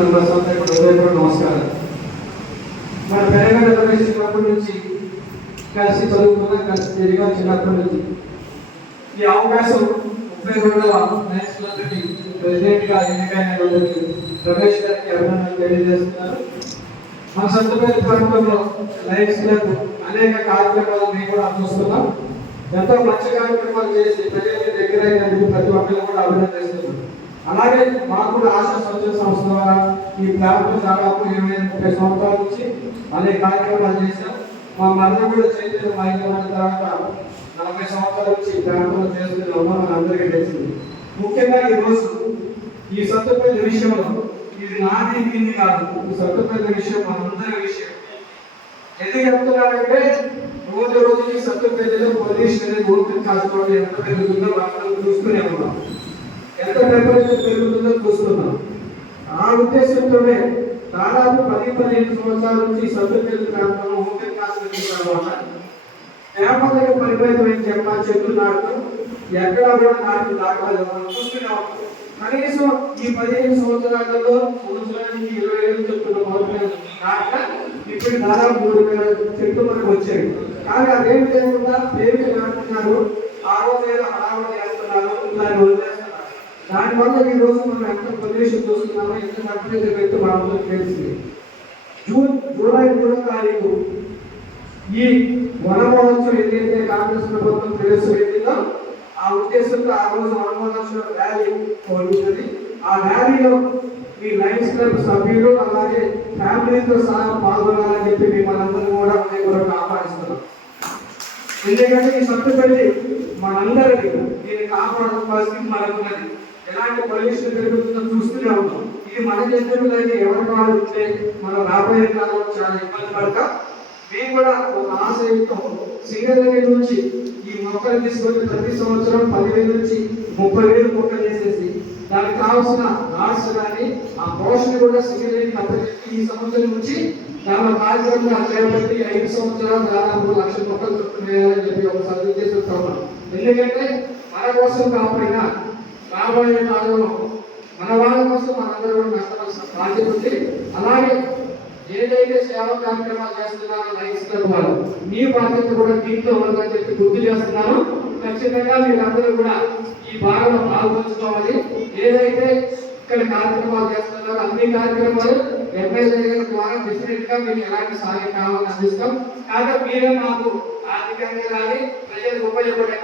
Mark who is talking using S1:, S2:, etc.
S1: Members అంతా హృదయపూర్వక నమస్కారం. మన పెరగడ రమేష్ చిన్నప్పటి నుంచి కలిసి చదువుకున్నా కలిసి తిరిగా చిన్నప్పటి నుంచి. ఈ అవకాశం ముప్పై రెండవ నేషనల్ క్లబ్కి ప్రెసిడెంట్గా ఎన్నికైన రమేష్ గారికి అభినందనలు తెలియజేస్తున్నారు. మన సత్తుపల్లి ప్రాంతంలో లయన్స్ క్లబ్ అనేక కార్యక్రమాలు మేము కూడా చూస్తున్నాం. ఎంతో మంచి కార్యక్రమాలు చేసి ప్రజలకు దగ్గర అయినందుకు ప్రతి ఒక్కరు కూడా అభినందిస్తున్నాం. అలాగే మాకు కూడా ఆశా స్వచ్ఛ సంస్థ ద్వారా ఈ ప్రాంతం దాదాపు ఇరవై ముప్పై సంవత్సరాల నుంచి అనేక కార్యక్రమాలు చేశాం. మా మరణ కూడా చైతన్య మహిళల తర్వాత నలభై సంవత్సరాల నుంచి ఈ ప్రాంతంలో చేస్తున్న మన అందరికీ తెలిసింది. ముఖ్యంగా ఈరోజు ఈ సత్తుపల్లి విషయంలో ఇది నాది దీన్ని కాదు ఈ సత్తుపల్లి విషయం మనందరి విషయం. ఎందుకు చెప్తున్నారంటే రోజు రోజుకి సత్తుపల్లిలో పొల్యూషన్ అనేది ఓపెన్ కాసుకోవడం ఎంత పెరుగుతుందో మనం చూస్తూనే ఉన్నాం. ఎంత టెంపరేచర్ పెరుగుతుందో చూస్తున్నాం. ఆ ఉద్దేశంతోనే దాదాపు పది పదిహేను సంవత్సరాల నుంచి సత్తుపల్లి ప్రాంతంలో ఓపెన్ క్లాస్ తర్వాత వ్యాపారులకు పరిమితమైన చెప్పా చెట్లు నాటడం ఎక్కడ కూడా నాటి దాఖలు మనం చూస్తున్నాం కనీసం ఈ పదిహేను సంవత్సరాలలో సంవత్సరానికి ఇరవై ఏళ్ళు చెప్తున్న మొదటి ఇప్పుడు దాదాపు మూడు వేల చెట్లు మనకు వచ్చాయి. కానీ అదేం లేకుండా పేరు నాటుతున్నారు ఆ రోజు ఏదో హడావుడి చేస్తున్నారు దాన్ని వదిలేస్తున్నారు దానివల్ల ఈ రోజు మనం ఎంత పొల్యూషన్ చూస్తున్నామో? ఎంత టెంపరేచర్ పెట్టి మనందరూ తెలిసింది జూన్ జూలై మూడో తారీఖు ఈ వనమహోత్సవం ఏదైతే కాంగ్రెస్ ప్రభుత్వం ప్రవేశపెట్టిందో ఆ ఉద్దేశంతో ఆ రోజు వనమహోత్సవం ర్యాలీ జరుగుతుంది ఆ ర్యాలీలో మీ లైన్స్ క్లబ్ సభ్యులు అలాగే ఫ్యామిలీతో సహా పాల్గొనాలని చెప్పి మిమ్మల్ని అందరినీ కూడా హృదయపూర్వకంగా ఆహ్వానిస్తున్నాం. ఎందుకంటే ఈ సత్తుపల్లి మనందరికీ దీన్ని కాపాడుకోవాల్సింది మనకున్నది. ఎలాంటి పొల్యూషన్ పెరుగుతుందో చూస్తూనే ఉన్నాం ఇది మన చేతులైతే ఎవరి వాళ్ళు ఉంటే మనం రాబోయే కాలంలో చాలా ఇబ్బంది పడతాం. మేము కూడా ఒక ఆశయంతో సింగరేణి నుంచి ఈ మొక్కలు తీసుకొని ప్రతి సంవత్సరం పదివేలు నుంచి ముప్పై వేలు మొక్కలు వేసేసి దానికి కావాల్సిన నాట్స్ కానీ ఆ పోషణ కూడా సింగరేణి అప్పచెప్పి ఈ సంవత్సరం నుంచి దాని కార్యక్రమం చేపట్టి ఐదు సంవత్సరాలు దాదాపు లక్ష మొక్కలు వేయాలని చెప్పి ఒక సర్వే చేసి ఎందుకంటే మన కోసం కాకపోయినా రాబోయే కాలంలో మన వాళ్ళ కోసం మనందరూ కూడా నష్టపడాల్సిన బాధ్యత ఉంది అలాగే ఏదైతే సేవా కార్యక్రమాలు చేస్తున్నారో లైఫ్ క్లబ్ వాళ్ళు మీ బాధ్యత కూడా దీంట్లో ఉందని చెప్పి గుర్తు చేస్తున్నాను. ఖచ్చితంగా మీరందరూ కూడా ఈ భాగంలో పాల్గొంచుకోవాలి ఏదైతే ఇక్కడ కార్యక్రమాలు చేస్తున్నారో అన్ని కార్యక్రమాలు ఎమ్మెల్యే గారి ద్వారా డెఫినెట్గా మీకు ఎలాంటి సహాయం కావాలని అందిస్తాం. కాగా మీరే మాకు ఆర్థికంగా కానీ ప్రజలకు ఉపయోగపడే